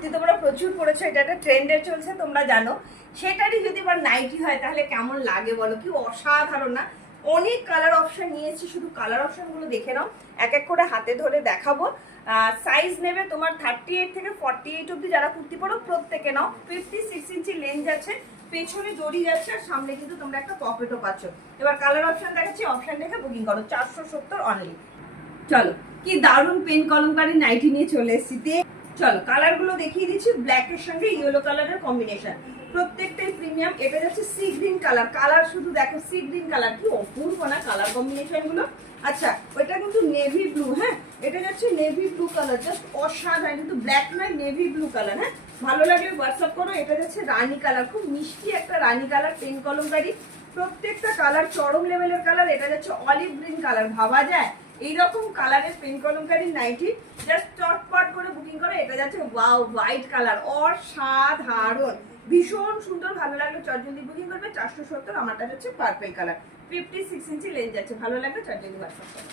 কুর্তি তোমরা প্রচুর পরেছো, এটা একটা ট্রেন্ডে চলছে তোমরা জানো। সেটারই যদি আবার নাইটি হয় তাহলে কেমন লাগে বলো, কি অসাধারণ না? অনেক কালার অপশন নিয়েছি, শুধু কালার অপশনগুলো দেখে নাও, এক এক করে হাতে ধরে দেখাবো। সাইজ নেবে তোমার 38 থেকে 48 অব্দি, যারা কুর্তি পরো প্রত্যেকে নাও। 56 ইঞ্চি লেন্থ আছে, পেছনে দড়ি যাচ্ছে, আর সামনে কিন্তু তোমরা একটা পকেটও পাচ্ছ। এবার কালার অপশন দেখাচ্ছি, অপশন দেখে বুকিং করো। 470 অনলি। চলো, কি দারুণ পেন কলমকারী নাইটি নিয়ে চলে এসেছি। চলো কালার গুলো দেখিয়ে দিচ্ছি। ব্ল্যাক এর সঙ্গে ইয়েলো কালারের কম্বিনেশন, প্রত্যেকটাই প্রিমিয়াম। এটা যাচ্ছে সি গ্রিন কালার, কালার শুধু দেখো সি গ্রিন কালার, কি অপূর্ব না কালার কম্বিনেশন গুলো। আচ্ছা, ওইটা কিন্তু নেভি ব্লু, হ্যাঁ এটা যাচ্ছে নেভি ব্লু কালার, জাস্ট অসাধারণ, কিন্তু ব্ল্যাক নয়, নেভি ব্লু কালার। হ্যাঁ, ভালো লাগলে হোয়াটসঅ্যাপ করো। এটা যাচ্ছে রানী কালার, খুব মিষ্টি একটা রানী কালার, পেন কলমকারী। প্রত্যেকটা কালার চরম লেভেলের কালার। এটা যাচ্ছে অলিভ গ্রিন কালার, ভাবা যায় এইরকম কালারের পেন কলমকারী নাইটি জাস্ট চটপট করে বুকিং করে। এটা যাচ্ছে ওয়াও হোয়াইট কালার, অসাধারণ, ভীষণ সুন্দর। ভালো লাগলে চটজলদি বুকিং করবে। 470, আমারটা যাচ্ছে পার্পল কালার, 56 ইঞ্চি লেন্থ যাচ্ছে। ভালো লাগলে চটজলদি হোয়াটসঅ্যাপ করবে।